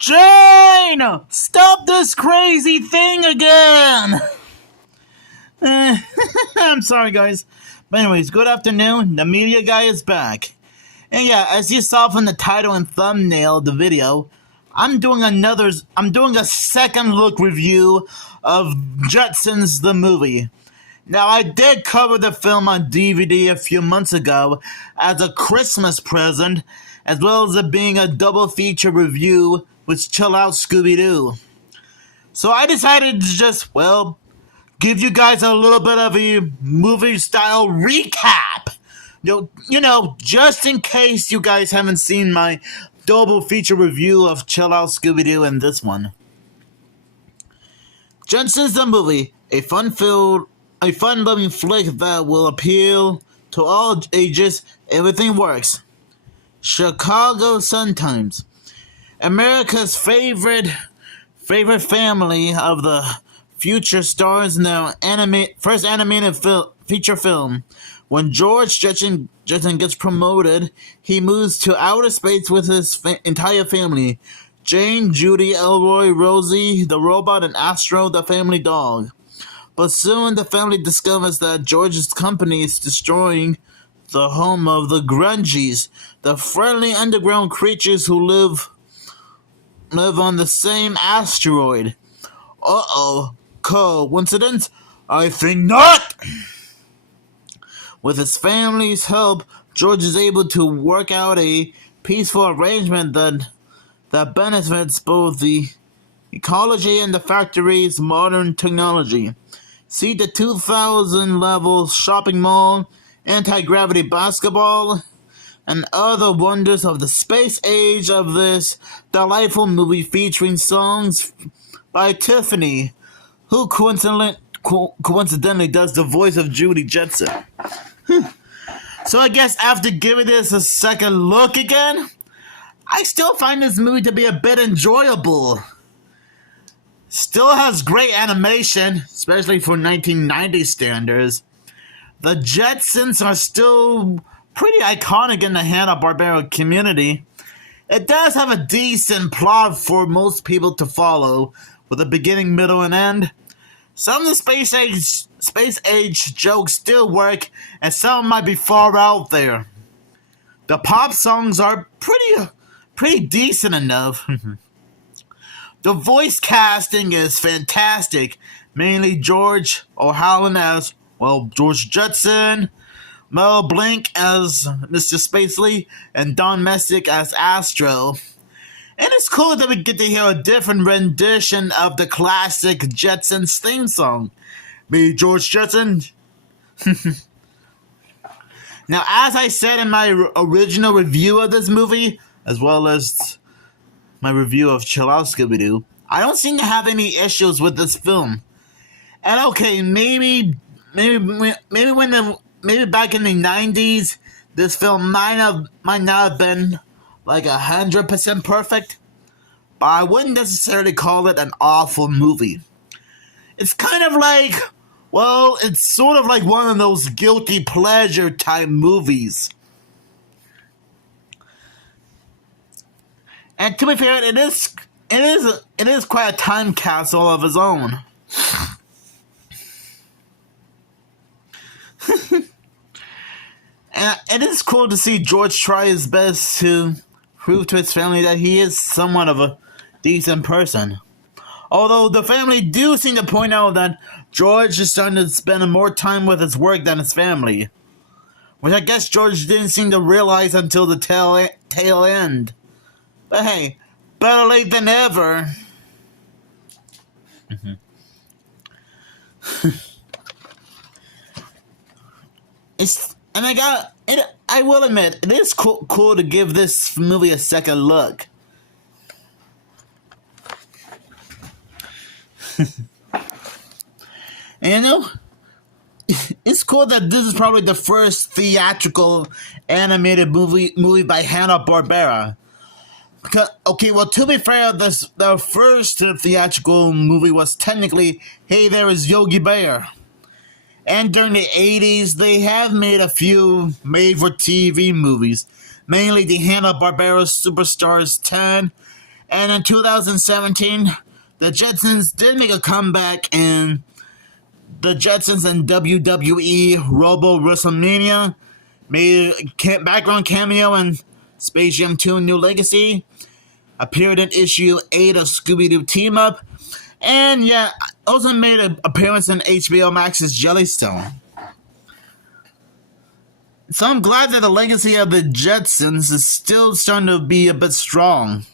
Jane! Stop this crazy thing again! I'm sorry, guys. But anyways, good afternoon. The media guy is back. And yeah, as you saw from the title and thumbnail of the video, I'm doing a second look review of Jetsons the movie. Now, I did cover the film on DVD a few months ago as a Christmas present, as well as it being a double feature review with Chill Out Scooby-Doo. So I decided to just, give you guys a little bit of a movie-style recap. You know, just in case you guys haven't seen my double feature review of Chill Out Scooby-Doo and this one. Jetsons the movie, a fun-loving flick that will appeal to all ages. Everything works. Chicago Sun-Times. America's favorite family of the future stars in their first animated feature film. When George Jetson gets promoted, he moves to outer space with his entire family. Jane, Judy, Elroy, Rosie, the robot, and Astro, the family dog. But soon the family discovers that George's company is destroying the home of the Grungies, the friendly underground creatures who live on the same asteroid. Uh-oh. Coincidence? I think not! With his family's help, George is able to work out a peaceful arrangement that benefits both the ecology and the factory's modern technology. See the 2,000-level shopping mall, anti-gravity basketball, and other wonders of the space age of this delightful movie featuring songs by Tiffany, who coincidentally does the voice of Judy Jetson. So I guess after giving this a second look again, I still find this movie to be a bit enjoyable. Still has great animation, especially for 1990 standards. The Jetsons are still pretty iconic in the Hanna-Barbera community. It does have a decent plot for most people to follow, with a beginning, middle, and end. Some of the space age jokes still work, and some might be far out there. The pop songs are pretty decent enough. The voice casting is fantastic, mainly George O'Halloran as, George Jetson, Mel Blanc as Mr. Spacely, and Don Messick as Astro. And it's cool that we get to hear a different rendition of the classic Jetsons theme song. Me, George Jetson. Now, as I said in my original review of this movie, as well as my review of Chill Out Scooby-Doo, I don't seem to have any issues with this film. And okay, maybe back in the 90s, this film might not have been like 100% perfect, but I wouldn't necessarily call it an awful movie. It's kind of like, it's sort of like one of those guilty pleasure type movies. And to be fair, it is quite a time capsule of its own. And it is cool to see George try his best to prove to his family that he is somewhat of a decent person. Although the family do seem to point out that George is starting to spend more time with his work than his family. Which I guess George didn't seem to realize until the tail end. But hey, better late than ever. I will admit, it is cool to give this movie a second look. And it's cool that this is probably the first theatrical animated movie by Hanna-Barbera. To be fair, the first theatrical movie was technically Hey There Is Yogi Bear. And during the 80s, they have made a few made-for-TV movies, mainly the Hanna-Barbera Superstars 10 And in 2017, the Jetsons did make a comeback in the Jetsons and WWE Robo WrestleMania, made a background cameo in Space Jam 2 New Legacy, appeared in issue 8 of Scooby-Doo Team Up, and yeah, also made an appearance in HBO Max's Jellystone. So I'm glad that the legacy of the Jetsons is still starting to be a bit strong.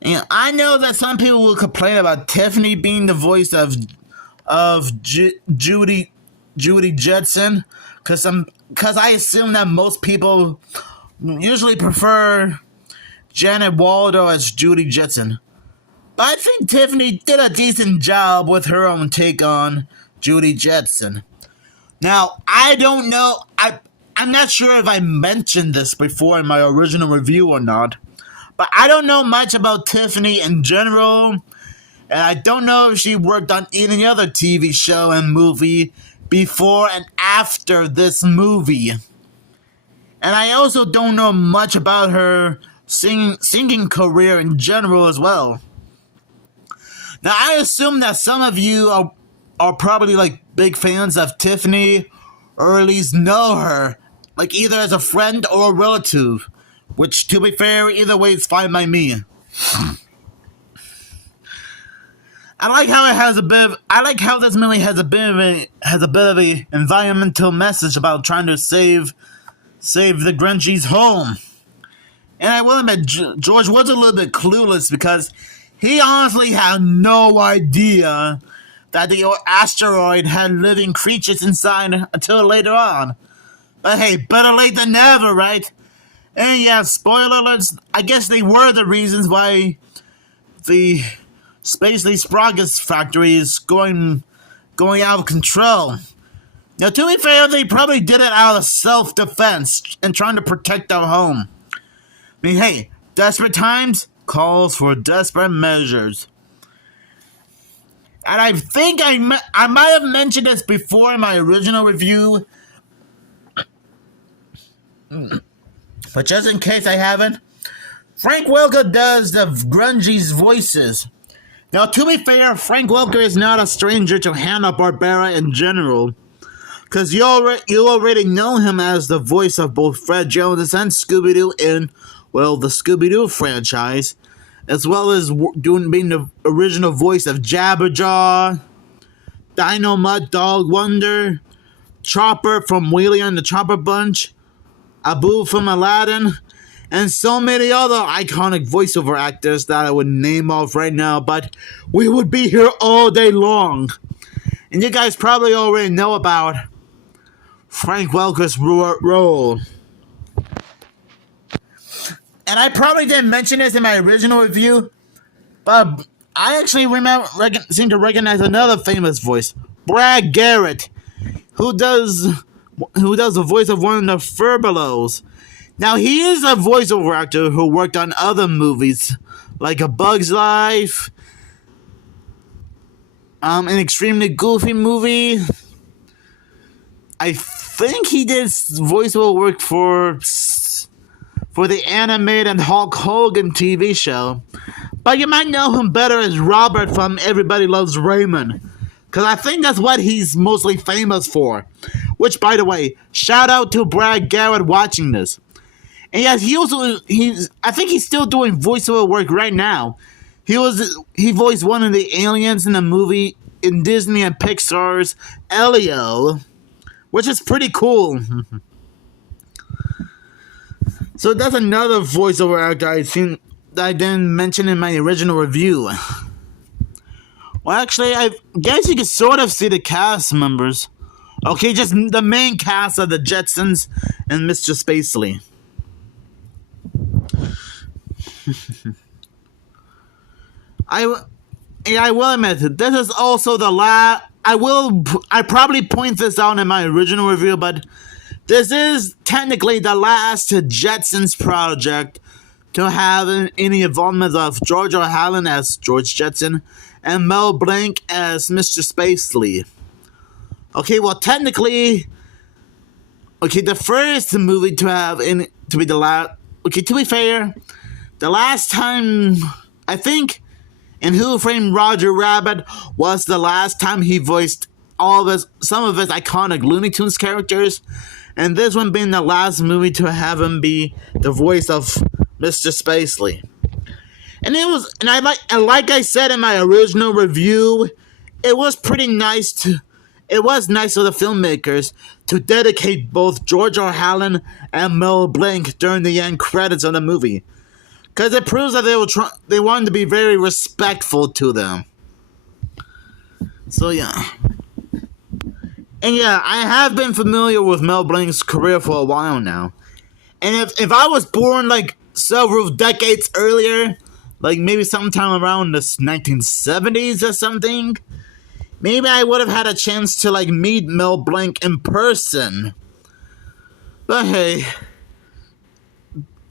And I know that some people will complain about Tiffany being the voice of Judy Jetson, because I assume that most people usually prefer Janet Waldo as Judy Jetson. But I think Tiffany did a decent job with her own take on Judy Jetson. Now, I don't know, I'm not sure if I mentioned this before in my original review or not, but I don't know much about Tiffany in general, and I don't know if she worked on any other TV show and movie before and after this movie. And I also don't know much about her singing career in general as well. Now, I assume that some of you are probably like big fans of Tiffany, or at least know her, like either as a friend or a relative, which, to be fair, either way is fine by me. I like how this movie has a bit of a environmental message about trying to save the Grungies' home. And I will admit, George was a little bit clueless because he honestly had no idea that the asteroid had living creatures inside until later on. But hey, better late than never, right? And yeah, spoiler alerts, I guess they were the reasons why the Spacely Sprockets factory is going out of control. Now, to be fair, they probably did it out of self-defense and trying to protect our home. I mean, hey, desperate times calls for desperate measures. And I think I might have mentioned this before in my original review, but just in case I haven't, Frank Welker does the Grungies' voices. Now, to be fair, Frank Welker is not a stranger to Hanna-Barbera in general, because you already know him as the voice of both Fred Jones and Scooby-Doo in, well, the Scooby-Doo franchise, as well as being the original voice of Jabberjaw, Dino Mud Dog Wonder, Chopper from Wheelie and the Chopper Bunch, Abu from Aladdin, and so many other iconic voiceover actors that I would name off right now, but we would be here all day long. And you guys probably already know about Frank Welker's role. And I probably didn't mention this in my original review, but I actually seem to recognize another famous voice, Brad Garrett, who does the voice of one of the Furbelows. Now, he is a voiceover actor who worked on other movies, like A Bug's Life, an extremely goofy movie. I think he did voiceover work for the animated Hulk Hogan TV show. But you might know him better as Robert from Everybody Loves Raymond, because I think that's what he's mostly famous for. Which, by the way, shout out to Brad Garrett watching this. And yes, I think he's still doing voiceover work right now. He voiced one of the aliens in the movie in Disney and Pixar's Elio, which is pretty cool. So that's another voiceover actor I didn't mention in my original review. Well, actually, I guess you can sort of see the cast members. Okay, just the main cast of the Jetsons and Mr. Spacely. I will admit, this is also the last. I probably point this out in my original review, but this is technically the last Jetsons project to have any involvement of George O'Halloran as George Jetson and Mel Blanc as Mr. Spacely. Okay, well, technically, the first movie to be the last. Okay, to be fair, The last time, I think, in Who Framed Roger Rabbit was the last time he voiced some of his iconic Looney Tunes characters, and this one being the last movie to have him be the voice of Mr. Spacely. And like I said in my original review, it was nice of the filmmakers to dedicate both George R. Allen and Mel Blanc during the end credits of the movie, because it proves that they wanted to be very respectful to them. So yeah. And yeah, I have been familiar with Mel Blanc's career for a while now. And if I was born like several decades earlier, like maybe sometime around the 1970s or something, maybe I would have had a chance to like meet Mel Blanc in person. But hey,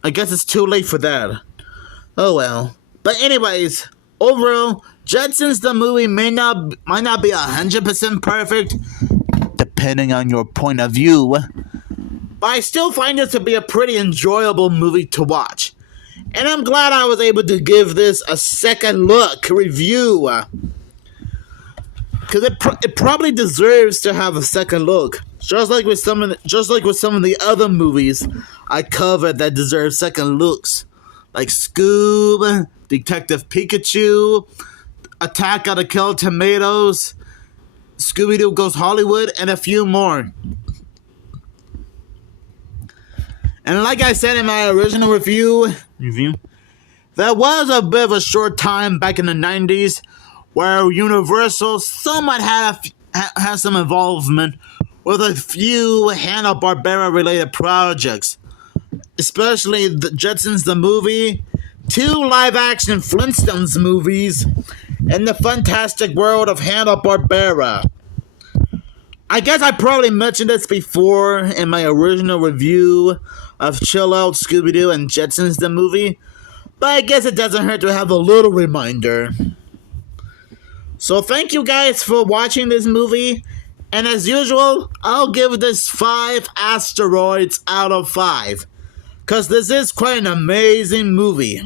I guess it's too late for that. Oh well. But anyways, overall, Jetsons the movie might not be 100% perfect, depending on your point of view, but I still find it to be a pretty enjoyable movie to watch. And I'm glad I was able to give this a second look review, because it probably deserves to have a second look, just like with some of the other movies I covered that deserve second looks, like Scoob, Detective Pikachu, Attack of the Killer Tomatoes, Scooby-Doo Goes Hollywood, and a few more. And like I said in my original review, there was a bit of a short time back in the 90s where Universal somewhat had some involvement with a few Hanna-Barbera related projects, especially the Jetsons the movie, 2 live-action Flintstones movies, and the Fantastic World of Hanna-Barbera. I guess I probably mentioned this before in my original review of Chill Out, Scooby-Doo, and Jetsons the movie, but I guess it doesn't hurt to have a little reminder. So thank you guys for watching this movie, and as usual, I'll give this 5 asteroids out of 5, because this is quite an amazing movie.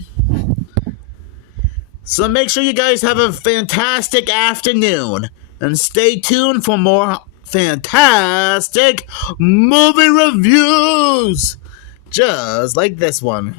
So make sure you guys have a fantastic afternoon, and stay tuned for more fantastic movie reviews, just like this one.